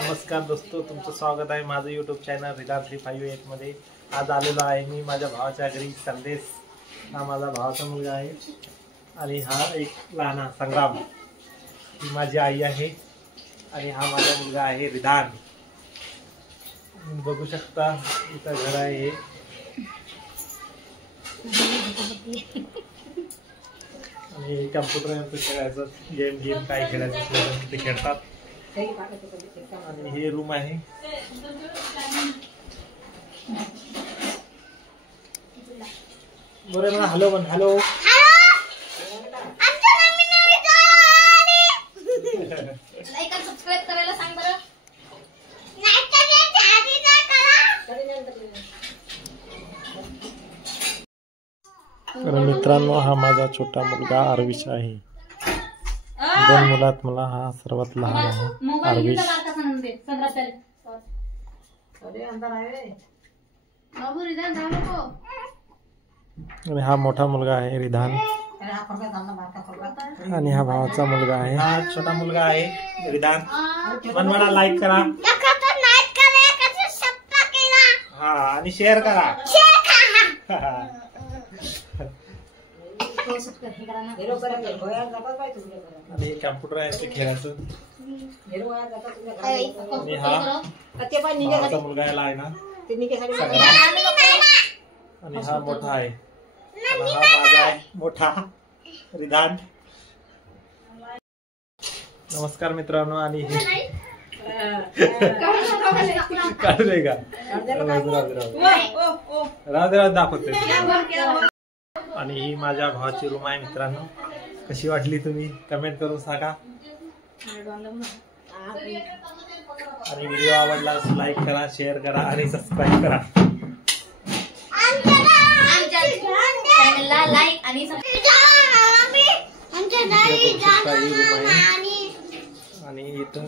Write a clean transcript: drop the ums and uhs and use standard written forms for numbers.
नमस्कार दोस्तों, तुमचं स्वागत आहे माझं यूट्यूब चॅनल रिदान 358 मध्ये। आज आलेलो आहे मी माझ्या भावाच्या घरी। संदेश हा माझा भावाचा मुलगा आहे आणि हा एक लहान संग्राम ही माझी आई आहे आणि हा माझा मुलगा आहे रिदान। बघू शकता इथं घर आहे आणि कम्प्युटर खेळायचं गेम काय खेळायचं ते खेळतात आणि हे रूम आहे। बरे मला हॅलो पण हॅलो लाईक आणि सबस्क्राइब करायला सांग बरं। तर मित्रांनो हा माझा छोटा मुलगा आर्विश आहे। दोन मुलात मला हा सर्वात लहान आहे आर्विश। आणि हा मोठा मुलगा आहे रिदान आणि हा भावाचा मुलगा आहे। हा छोटा मुलगा आहे रिदान। मला लाईक करा हा आणि शेअर करा आणि कम्प्युटर आहे ते खेळायचं आणि हा भावाचा मुलगा आहे ना आणि हा मोठा आहे आणि हा माझा आहे मोठा रिदान। नमस्कार मित्रांनो आणि काढू दे का राधे दाखवते। आणि ही माझ्या भावाची रूम आहे मित्रांनो। कशी वाटली तुम्ही कमेंट करून सांगा आणि व्हिडिओ आवडल्यास लाईक करा, शेअर करा आणि सबस्क्राइब करा। चॅनलला लाईक आणि आणि इथं